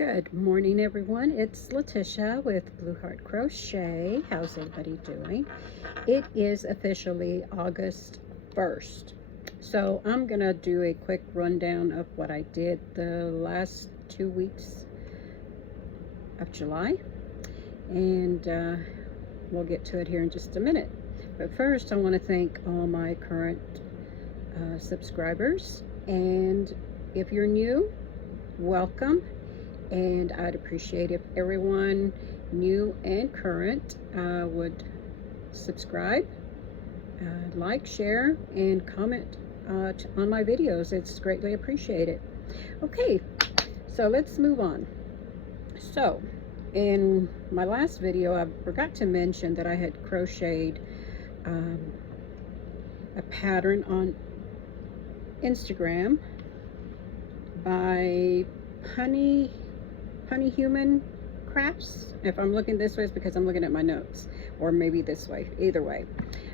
Good morning, everyone. It's Letitia with Blue Heart Crochet. How's everybody doing? It is officially August 1st. So I'm going to do a quick rundown of what I did the last 2 weeks of July. And we'll get to it here in just a minute. But first, I want to thank all my current subscribers. And if you're new, welcome. And I'd appreciate if everyone new and current would subscribe, like, share, and comment on my videos. It's greatly appreciated. Okay, so let's move on. So in my last video, I forgot to mention that I had crocheted a pattern on Instagram by Punny Human Crafts. If I'm looking this way, it's because I'm looking at my notes, or maybe this way, either way,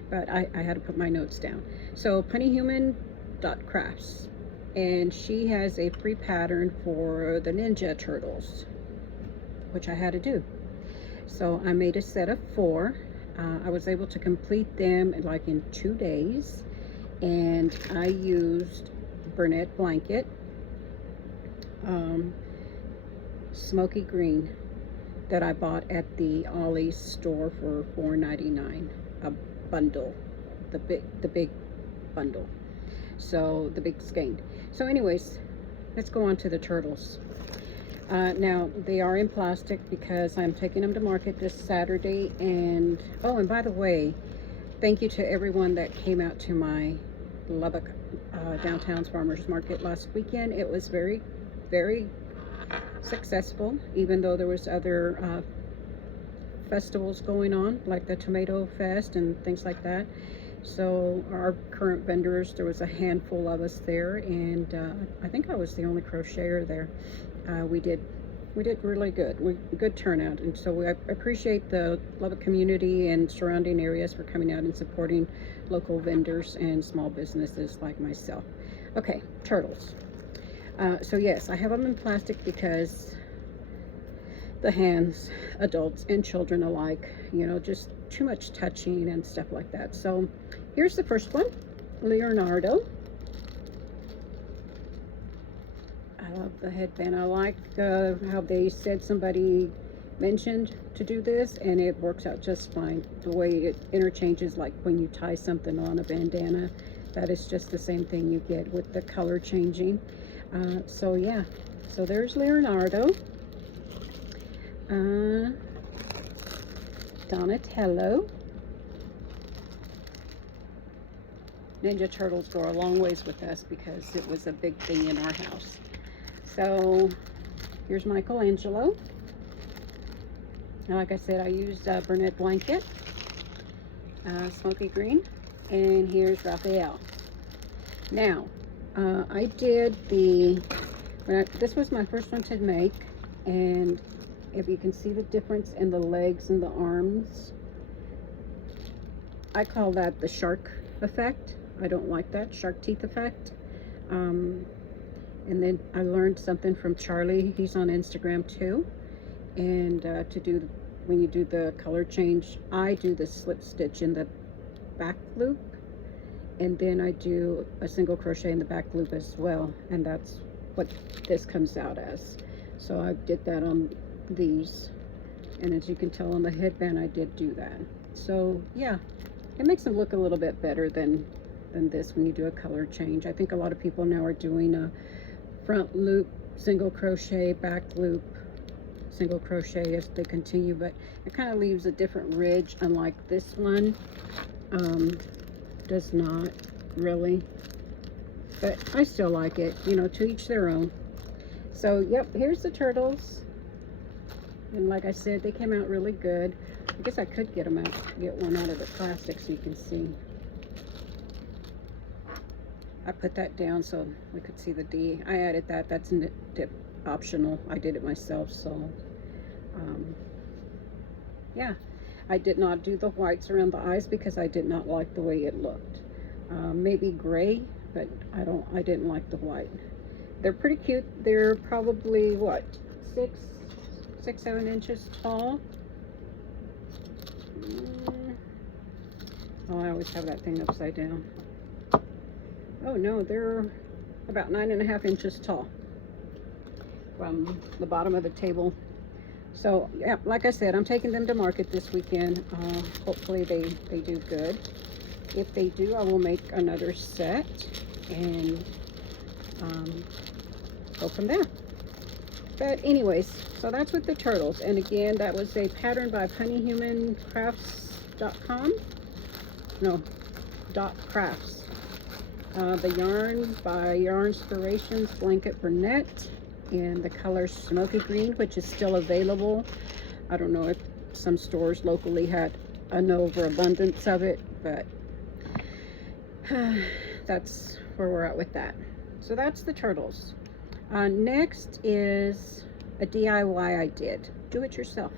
but I had to put my notes down. So punnyhuman.crafts, and she has a free pattern for the Ninja Turtles, which I had to do. So I made a set of 4. I was able to complete them like in 2 days, and I used Bernette blanket, smoky green, that I bought at the Ollie's store for $4.99 a bundle, the big bundle, so the big skein. So anyways, let's go on to the turtles. Now they are in plastic because I'm taking them to market this Saturday. And oh, and by the way, thank you to everyone that came out to my Lubbock downtown's farmers market last weekend. It was very successful, even though there was other festivals going on, like the Tomato Fest and things like that. So our current vendors, there was a handful of us there, and I think I was the only crocheter there. We did really good. Good turnout, and so we appreciate the Lubbock community and surrounding areas for coming out and supporting local vendors and small businesses like myself. Okay, turtles. So yes, I have them in plastic because the hands, adults and children alike, you know, just too much touching and stuff like that. So here's the first one, Leonardo. I love the headband. I like how they said somebody mentioned to do this, and it works out just fine. The way it interchanges, like when you tie something on a bandana, that is just the same thing you get with the color changing. So yeah, so there's Leonardo. Donatello. Ninja Turtles go a long ways with us because it was a big thing in our house. So here's Michelangelo. And like I said, I used Bernette blanket, smoky green, and here's Raphael. Now, I did this was my first one to make, and if you can see the difference in the legs and the arms, I call that the shark effect. I don't like that shark teeth effect. And then I learned something from Charlie. He's on Instagram too. And when you do the color change, I do the slip stitch in the back loop, and then I do a single crochet in the back loop as well, and that's what this comes out as. So I did that on these, and as you can tell on the headband, I did do that. So yeah, it makes them look a little bit better than this when you do a color change. I think a lot of people now are doing a front loop single crochet, back loop single crochet as they continue, but it kind of leaves a different ridge, unlike this one does not really, but I still like it, you know, to each their own. So yep, here's the turtles, and like I said, they came out really good. I guess I could get one out of the plastic so you can see. I put that down so we could see the D. I added that. That's optional. I did it myself. So yeah, I did not do the whites around the eyes because I did not like the way it looked. Maybe gray, but I didn't like the white. They're pretty cute. They're probably, what, 7 inches tall. Oh, I always have that thing upside down. Oh no, they're about 9.5 inches tall from the bottom of the table. So yeah, like I said, I'm taking them to market this weekend. Hopefully they do good. If they do, I will make another set and go from there. But anyways, so that's with the turtles. And again, that was a pattern by punnyhumancrafts.com. No, .crafts. The yarn by Yarnspairations blanket for net, and the color smoky green, which is still available. I don't know if some stores locally had an overabundance of it, but that's where we're at with that. So that's the turtles. Next is a DIY I did. Do it yourself.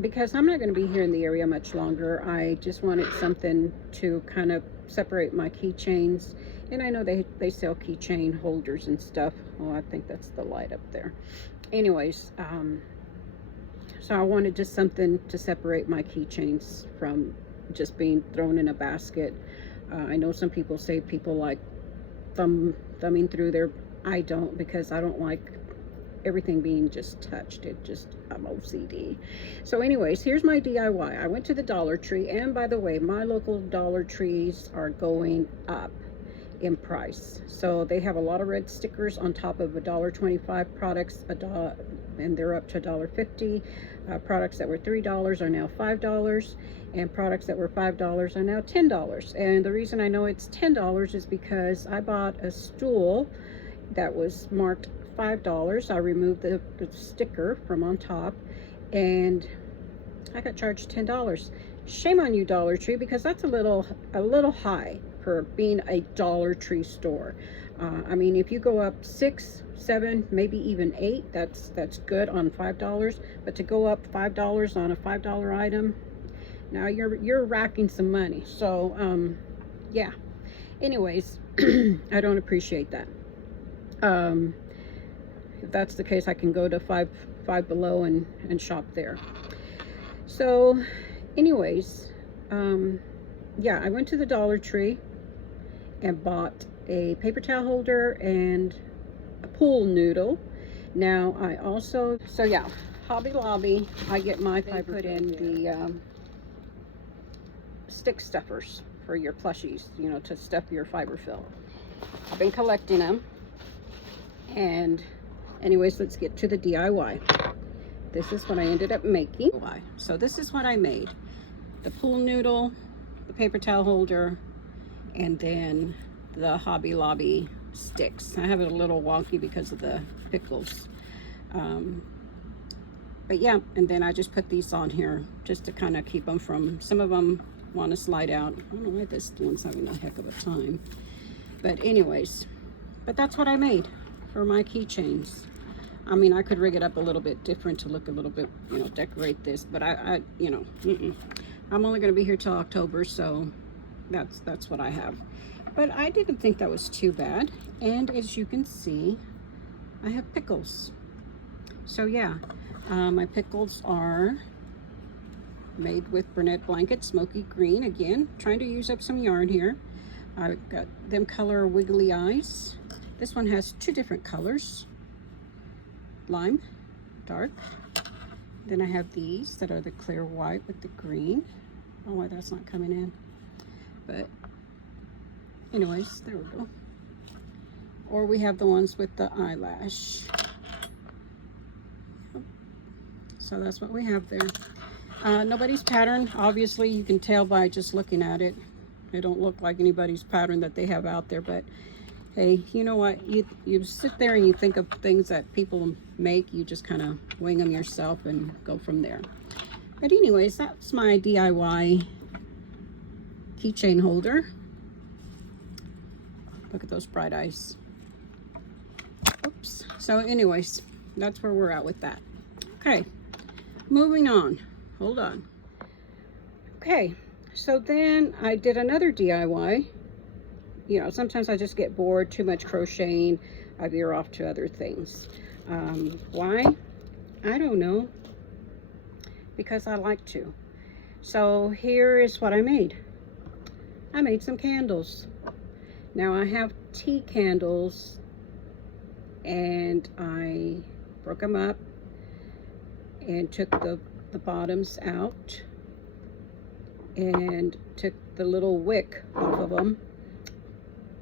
Because I'm not going to be here in the area much longer, I just wanted something to kind of separate my keychains. And I know they sell keychain holders and stuff. Oh, I think that's the light up there. Anyways, so I wanted just something to separate my keychains from just being thrown in a basket. I know some people say people like thumbing through their, I don't, because I don't like everything being just touched. I'm OCD. So anyways, here's my DIY. I went to the Dollar Tree, and by the way, my local Dollar Trees are going up in price. So they have a lot of red stickers on top of $1.25 products, and they're up to $1.50. Products that were $3 are now $5, and products that were $5 are now $10. And the reason I know it's $10 is because I bought a stool that was marked $5. I removed the sticker from on top, and I got charged $10. Shame on you, Dollar Tree, because that's a little high for being a Dollar Tree store. I mean, if you go up 6, 7, maybe even 8, that's good on $5. But to go up $5 on a $5 item, now you're racking some money. So yeah. Anyways, I don't appreciate that. If that's the case, I can go to Five Below and shop there. So anyways, yeah, I went to the Dollar Tree and bought a paper towel holder and a pool noodle. Now I also, so yeah, Hobby Lobby, I get my fiber. Put in the stick stuffers for your plushies, you know, to stuff your fiber fill. I've been collecting them. And anyways, let's get to the DIY. This is what I ended up making. So this is what I made. The pool noodle, the paper towel holder, and then the Hobby Lobby sticks. I have it a little wonky because of the pickles. But yeah, and then I just put these on here just to kind of keep them from, some of them want to slide out. I don't know why this one's having a heck of a time. But anyways, but that's what I made for my keychains. I mean, I could rig it up a little bit different to look a little bit, you know, decorate this, but I you know, I'm only going to be here till October, so that's what I have. But I didn't think that was too bad. And as you can see, I have pickles. So yeah, my pickles are made with Bernette blanket, smoky green. Again, trying to use up some yarn here. I've got them color wiggly eyes. This one has 2 different colors, lime, dark. Then I have these that are the clear white with the green. I don't know why that's not coming in, but anyways, there we go. Or we have the ones with the eyelash. So that's what we have there. Nobody's pattern, obviously you can tell by just looking at it. They don't look like anybody's pattern that they have out there, but hey, you know what? You sit there and you think of things that people make, you just kind of wing them yourself and go from there. But anyways, that's my DIY keychain holder. Look at those bright eyes. Oops. So anyways, that's where we're at with that. Okay, moving on. Hold on. Okay, so then I did another DIY. You know, sometimes I just get bored, too much crocheting, I veer off to other things. Why? I don't know. Because I like to. So here is what I made. I made some candles. Now I have tea candles and I broke them up and took the bottoms out and took the little wick off of them,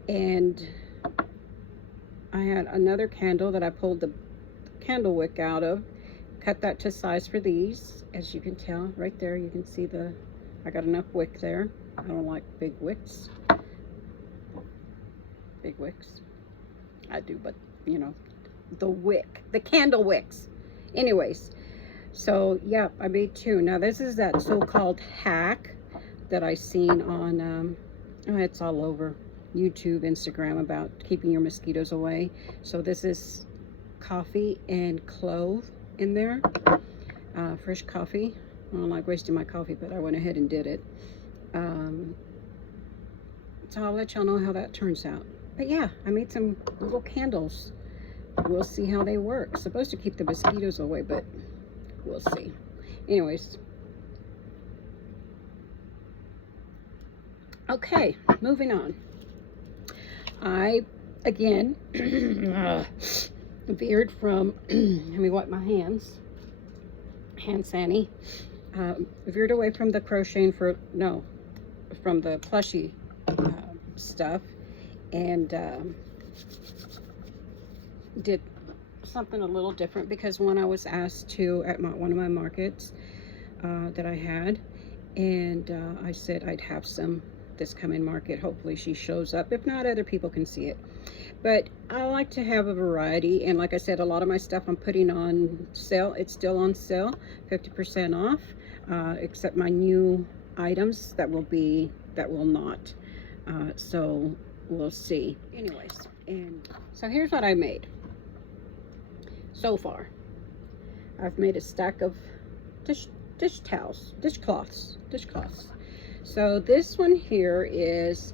and I had another candle that I pulled the candle wick out of, cut that to size for these. As you can tell right there, you can see I got enough wick there. I don't like big wicks. Big wicks. I do, but you know, the wick, the candle wicks. Anyways, so yeah, I made two. Now this is that so-called hack that I seen on, it's all over YouTube, Instagram, about keeping your mosquitoes away. So this is coffee and clove in there, fresh coffee. I don't like wasting my coffee, but I went ahead and did it. So I'll let y'all know how that turns out. But yeah, I made some little candles. We'll see how they work. Supposed to keep the mosquitoes away, but we'll see. Anyways. Okay, moving on. I, again, veered from, let me wipe my hands, hand sanny, veered away from the crocheting from the plushie stuff, and did something a little different, because when I was asked to at one of my markets that I had, and I said I'd have some this coming market. Hopefully she shows up. If not, other people can see it. But I like to have a variety, and like I said, a lot of my stuff I'm putting on sale. It's still on sale, 50% off, except my new items that will not. So we'll see. Anyways, and so here's what I made so far. I've made a stack of dishcloths. So this one here it's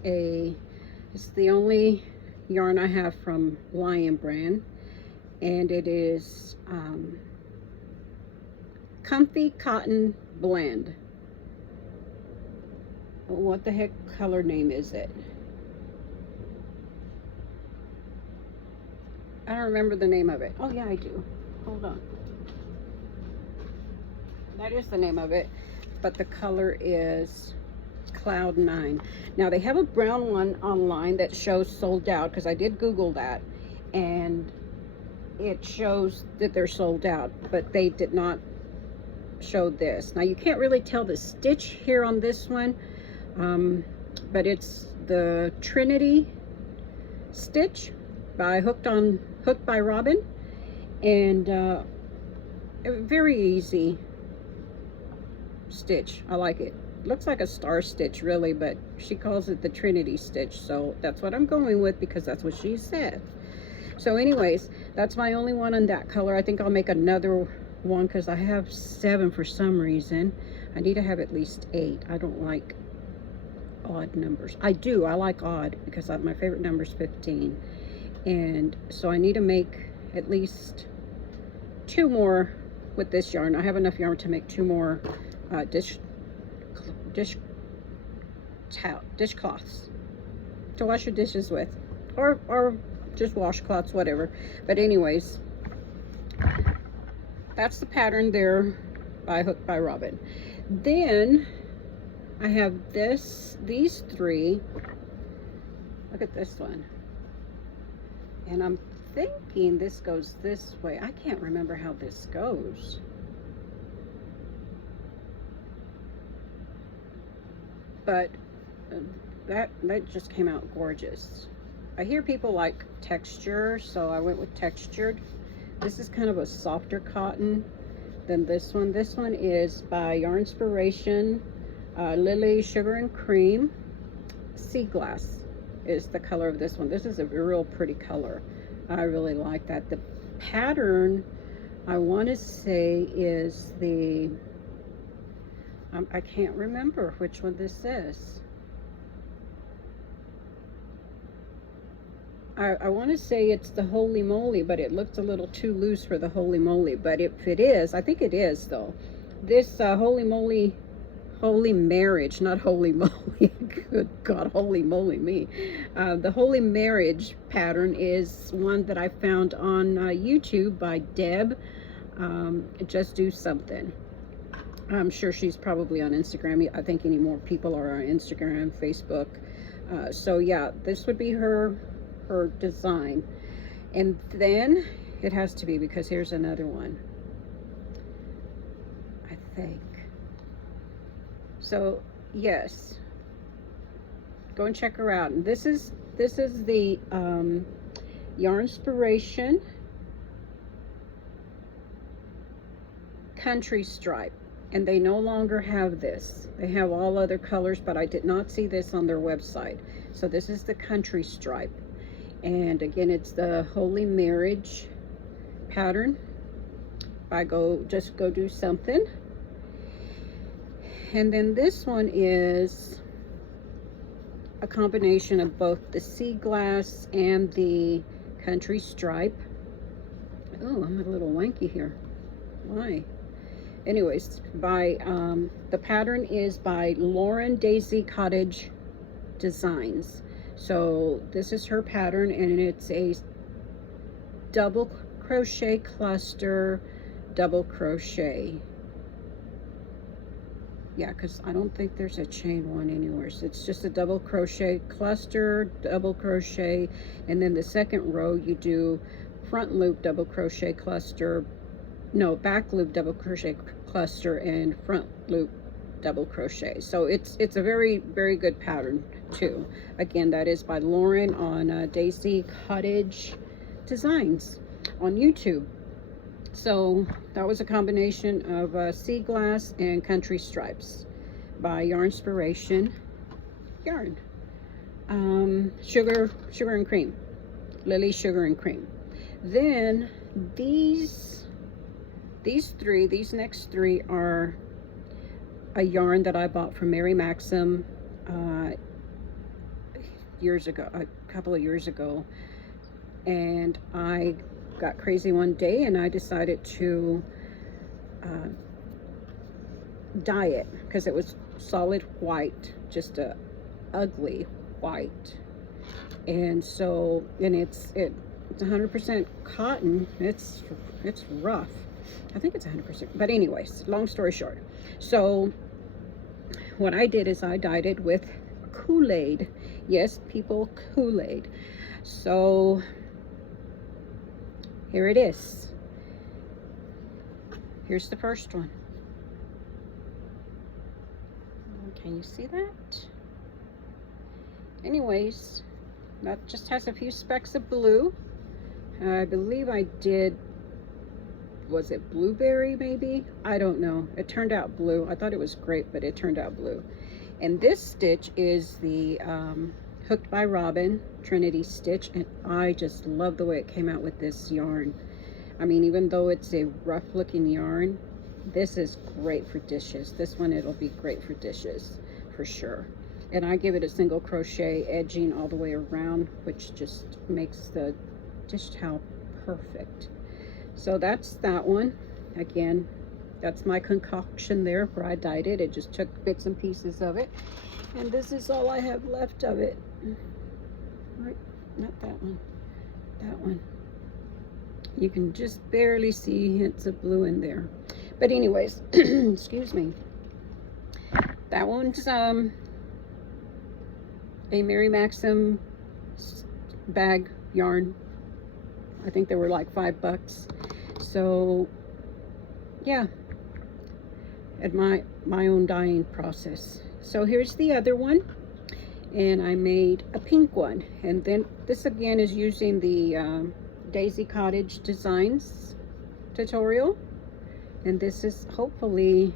the only yarn I have from Lion brand, and it is Comfy Cotton Blend. What the heck color name is it? I don't remember the name of it. Oh yeah, I do. Hold on. That is the name of it, but the color is Cloud 9. Now they have a brown one online that shows sold out, because I did Google that, and it shows that they're sold out, but they did not show this. Now you can't really tell the stitch here on this one, but it's the Trinity stitch by Hooked by Robin, and very easy stitch. I like it. Looks like a star stitch really, but she calls it the Trinity stitch, so that's what I'm going with, because that's what she said. So anyways, that's my only one in that color. I think I'll make another one, because I have 7 for some reason. I need to have at least 8. I don't like odd numbers. I like odd, because my favorite number is 15, and so I need to make at least 2 more with this yarn. I have enough yarn to make 2 more dishcloths to wash your dishes with, or just washcloths, whatever. But anyways, that's the pattern there by Hooked by Robin. Then I have these 3. Look at this one, and I'm thinking this goes this way. I can't remember how this goes. But that just came out gorgeous. I hear people like texture, so I went with textured. This is kind of a softer cotton than this one. This one is by Yarnspairations, Lily Sugar and Cream. Sea Glass is the color of this one. This is a real pretty color. I really like that. The pattern, I want to say, is the I can't remember which one this is. I want to say it's the Holy Moly, but it looks a little too loose for the Holy Moly. But if it is, I think it is though. This Holy Moly, Holy Marriage, not Holy Moly. Good God, Holy Moly me. The Holy Marriage pattern is one that I found on YouTube by Deb. Just Do Something. I'm sure she's probably on Instagram. I think any more people are on Instagram, Facebook. So yeah, this would be her design. And then it has to be, because here's another one, I think. So yes, go and check her out. And this is the Yarnspiration Country Stripe. And they no longer have this. They have all other colors, but I did not see this on their website. So this is the Country Stripe. And again, it's the Holy Marriage pattern by Just Go Do Something. And then this one is a combination of both the Sea Glass and the Country Stripe. Oh, I'm a little wanky here. Why? Anyways, by the pattern is by Lauren Daisy Cottage Designs. So this is her pattern, and it's a double crochet cluster, double crochet. Yeah, because I don't think there's a chain one anywhere. So it's just a double crochet cluster, double crochet, and then the second row you do front loop double crochet cluster, no, back loop double crochet cluster, and front loop double crochet. So it's a very, very good pattern too. Again, that is by Lauren on Daisy Cottage Designs on YouTube. So that was a combination of Sea Glass and Country Stripes by Yarnspiration Yarn. Sugar and Cream, Lily Sugar and Cream. Then these next three are a yarn that I bought from Mary Maxim years ago, a couple of years ago, and I got crazy one day and I decided to dye it, because it was solid white, just a ugly white. And so, and it's 100% cotton. It's rough. I think it's 100%, but anyways, long story short, so what I did is I dyed it with Kool-Aid. Yes, people, Kool-Aid. So here it is. Here's the first one. Can you see that? Anyways, that just has a few specks of blue. I believe I did, was it blueberry maybe? I don't know. It turned out blue. I thought it was great, but it turned out blue. And this stitch is the Hooked by Robin Trinity stitch, and I just love the way it came out with this yarn. I mean, even though it's a rough looking yarn, this is great for dishes. This one, it'll be great for dishes for sure. And I give it a single crochet edging all the way around, which just makes the dish towel perfect. So that's that one. Again, that's my concoction there where I dyed it. It just took bits and pieces of it. And this is all I have left of it. Right, not that one. That one. You can just barely see hints of blue in there. But anyways, excuse me. That one's a Mary Maxim bag yarn. I think they were like $5. So yeah, at my own dyeing process. So here's the other one, and I made a pink one. And then this again is using the Daisy Cottage Designs tutorial, and this is hopefully,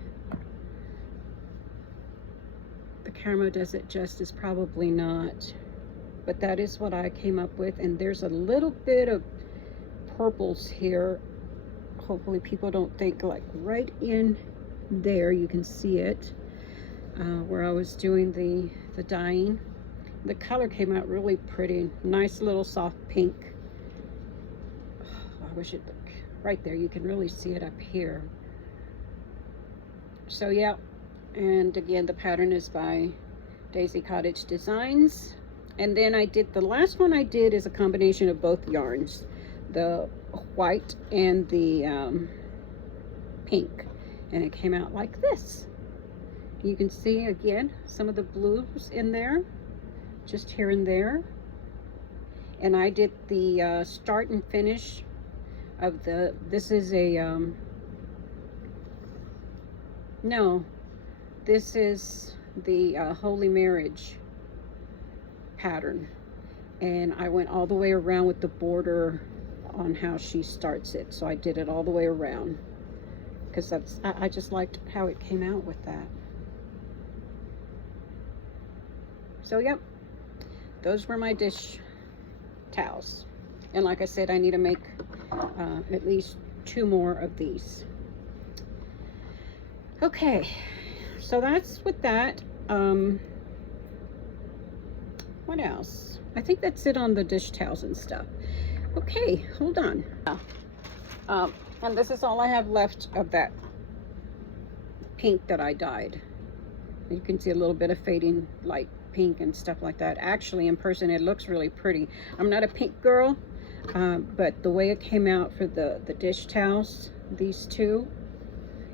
the camera does it justice, probably not, but that is what I came up with. And there's a little bit of purples here. Hopefully people don't think, like right in there you can see it, where I was doing the dyeing. the color came out really pretty. Nice little soft pink. Oh, I wish it looked right there. You can really see it up here. So yeah, and again, the pattern is by Daisy Cottage Designs. And then I did, the last one I did is a combination of both yarns, the white and the pink, and it came out like this. You can see again some of the blues in there, just here and there. And I did the start and finish of the, this is a no, this is the Holy Marriage pattern, and I went all the way around with the border on how she starts it. So I did it all the way around because that's, I just liked how it came out with that. So yep, those were my dish towels, and like I said, I need to make at least 2 more of these. Okay, so that's with that. What else? I think that's it on the dish towels and stuff. Okay, hold on. And this is all I have left of that pink that I dyed. You can see a little bit of fading light pink and stuff like that. Actually, in person, it looks really pretty. I'm not a pink girl, but the way it came out for the dish towels, these two,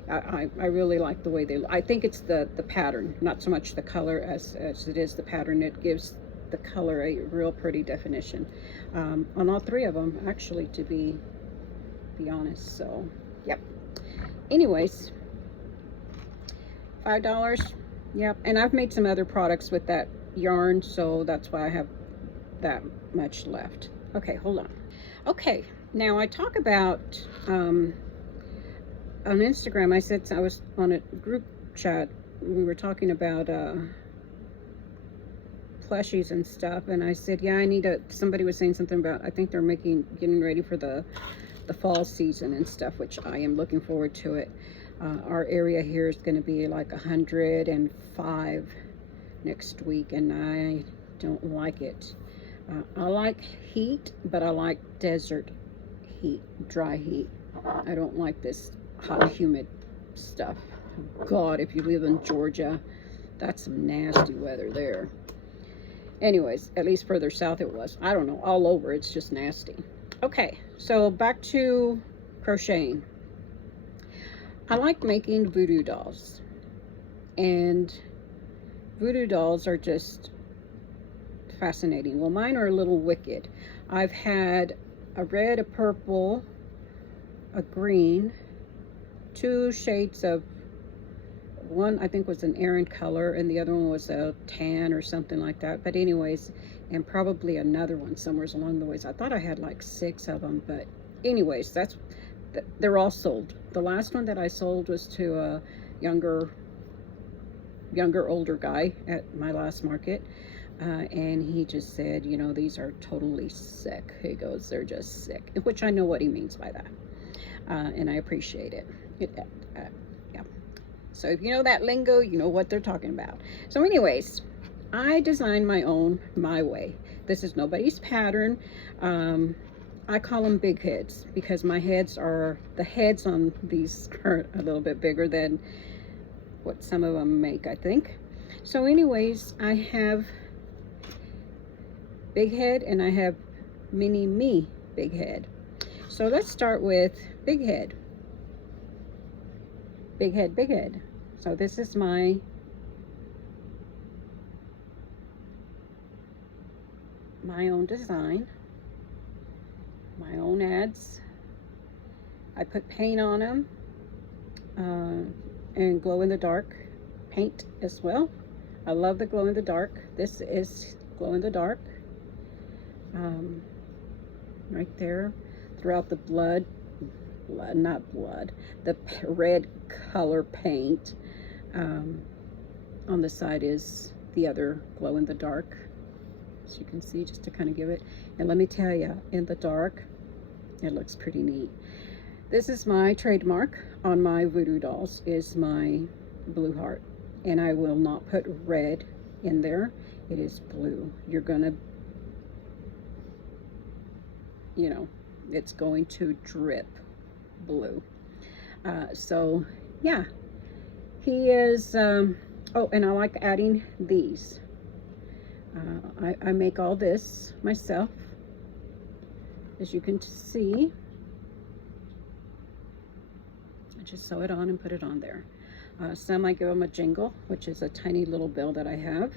I really like the way they look. I think it's the pattern, not so much the color as it is the pattern. It gives the color a real pretty definition on all 3 of them, actually, to be honest. So yep, anyways, $5. Yep, and I've made some other products with that yarn, so that's why I have that much left. Okay, hold on. Okay, now I talk about on Instagram, I said, I was on a group chat, we were talking about plushies and stuff, and I said, yeah, I need a, somebody was saying something about, I think they're getting ready for the fall season and stuff, which I am looking forward to it. Our area here is going to be like 105 next week, and I don't like it. I like heat, but I like desert heat, dry heat. I don't like this hot, humid stuff. God, if you live in Georgia, that's some nasty weather there. Anyways, at least further south it was. I don't know, all over, it's just nasty. Okay, so back to crocheting. I like making voodoo dolls, and voodoo dolls are just fascinating. Well, mine are a little wicked. I've had a red, a purple, a green, 2 shades of, one I think was an Aran color, and the other one was a tan or something like that. But anyways, and probably another one somewhere along the ways. I thought I had like 6 of them, but anyways, they're all sold. The last one that I sold was to a younger older guy at my last market, and he just said, you know, these are totally sick. He goes, they're just sick, which I know what he means by that, and I appreciate it. Yeah. So if you know that lingo, you know what they're talking about. So anyways, I designed my own, my way. This is nobody's pattern. I call them big heads because my heads are, the heads on these are a little bit bigger than what some of them make, I think. So anyways, I have big head and I have mini me big head. So let's start with big head. Big head, big head. So this is my own design, my own ads. I put paint on them and glow in the dark paint as well. I love the glow in the dark. This is glow in the dark right there throughout the the red color paint. On the side is the other glow in the dark, as you can see, just to kind of give it. And let me tell you, in the dark, it looks pretty neat. This is my trademark on my voodoo dolls, is my blue heart, and I will not put red in there. it is blue. You're gonna, you know, it's going to drip blue. So yeah, he is, oh, and I like adding these. I make all this myself, as you can see. I just sew it on and put it on there. Some I give them a jingle, which is a tiny little bill that I have.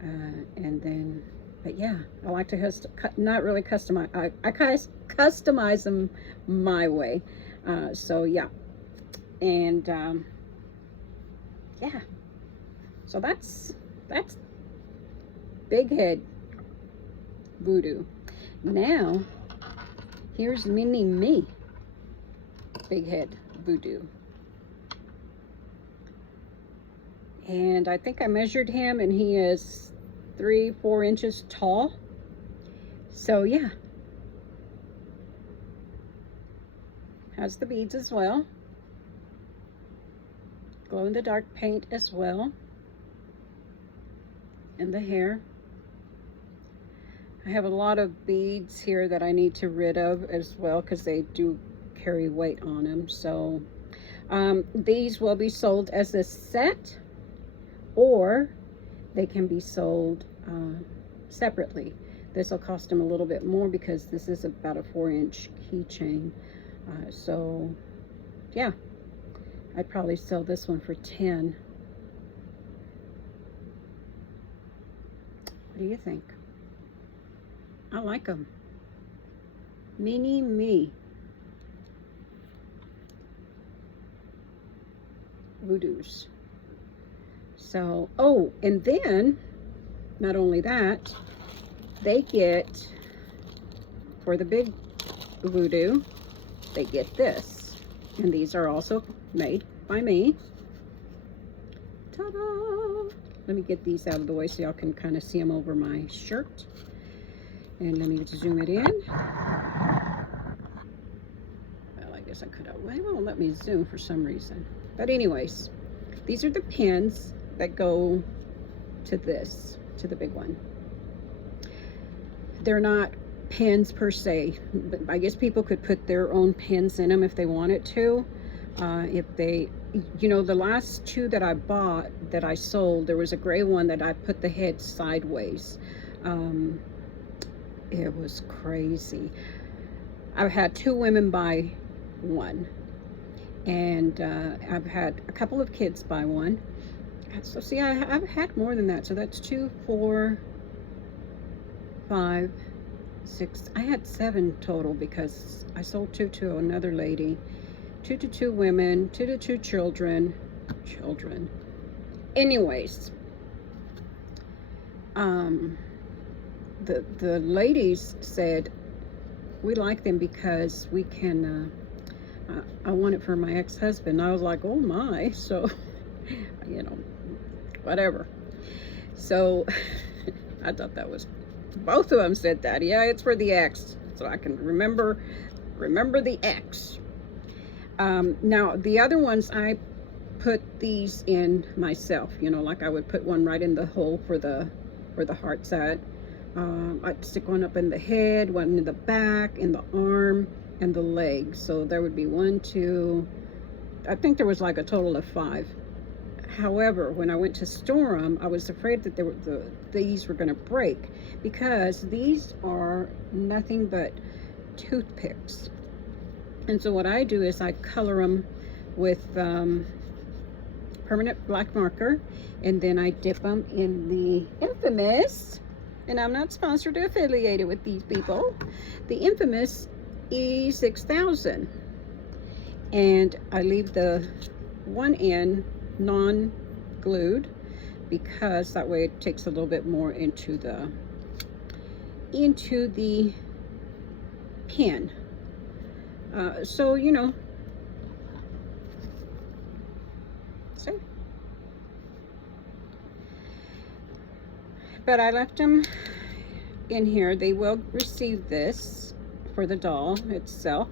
And then, but yeah, I like to not really customize. I customize them my way. So yeah, and yeah. So that's Big Head Voodoo. Now, here's Mini Me Big Head Voodoo. And I think I measured him, and he is 3-4 inches tall. So yeah. Has the beads as well. Glow in the dark paint as well. And the hair. I have a lot of beads here that I need to rid of as well, because they do carry weight on them. So these will be sold as a set, or they can be sold separately. This will cost them a little bit more because this is about a 4-inch keychain. So yeah, I'd probably sell this one for 10. What do you think? I like them. Mini Me Voodoos. So, oh, and then, not only that, they get, for the big Voodoo, they get this. And these are also made by me. Ta-da! Let me get these out of the way so y'all can kind of see them over my shirt. And let me zoom it in. Well, I guess I could have, well, it won't let me zoom for some reason. But anyways, these are the pins that go to this, to the big one. They're not pins per se, but I guess people could put their own pins in them if they wanted to. If they, you know, the last two that I bought, that I sold, there was a gray one that I put the head sideways. It was crazy. I've had 2 women buy one, and I've had a couple of kids buy one. So see, I've had more than that. So that's 2, 4, 5, 6. I had 7 total because I sold 2 to another lady, 2 to 2 women, 2 to 2 children. Anyways, the ladies said, we like them because we can, I want it for my ex-husband. I was like, oh my. So, you know, whatever. So I thought that was, both of them said that. Yeah, it's for the ex, so I can remember the ex. Now the other ones, I put these in myself, you know, like I would put one right in the hole for the heart side. I'd stick one up in the head, one in the back, in the arm, and the leg. So there would be 1, 2, I think there was like a total of 5. However, when I went to store them, I was afraid that these were going to break, because these are nothing but toothpicks. And so what I do is I color them with permanent black marker, and then I dip them in the infamous, and I'm not sponsored or affiliated with these people, the infamous E6000. And I leave the one end non-glued, because that way it takes a little bit more into the pin. So, you know, see? But I left them in here. They will receive this for the doll itself,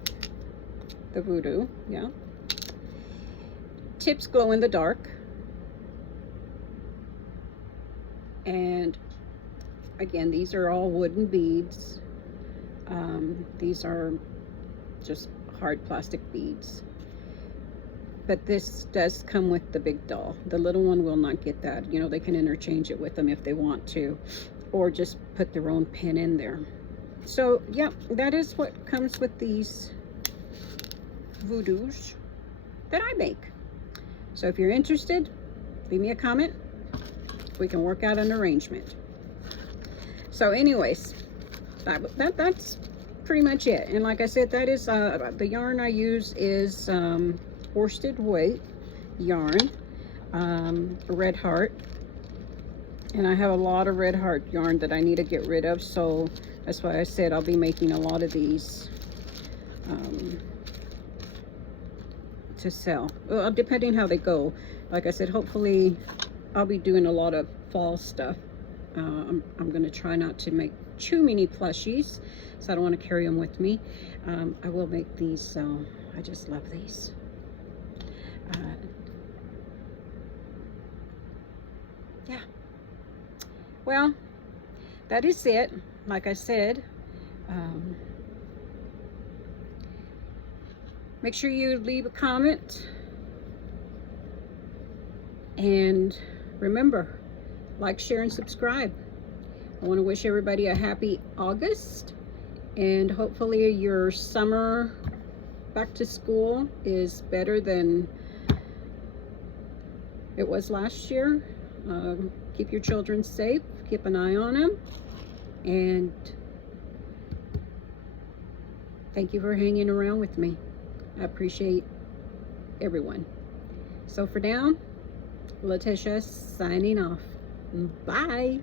the Voodoo, yeah. Tips glow in the dark. And again, these are all wooden beads. These are just hard plastic beads. But this does come with the big doll. The little one will not get that. You know, they can interchange it with them if they want to, or just put their own pin in there. So yeah, that is what comes with these Voodoos that I make. So if you're interested, leave me a comment. We can work out an arrangement. So anyways, that's pretty much it. And like I said, that is the yarn I use is worsted weight yarn, Red Heart. And I have a lot of Red Heart yarn that I need to get rid of, so that's why I said I'll be making a lot of these to sell, well, depending how they go. Like I said, hopefully I'll be doing a lot of fall stuff. I'm going to try not to make too many plushies, so I don't want to carry them with me. I will make these, I just love these. Yeah, well, that is it. Like I said, make sure you leave a comment, and remember, like, share, and subscribe. I want to wish everybody a happy August, and hopefully your summer back to school is better than it was last year. Keep your children safe, keep an eye on them, and thank you for hanging around with me. I appreciate everyone. So for now, Letitia signing off. Bye.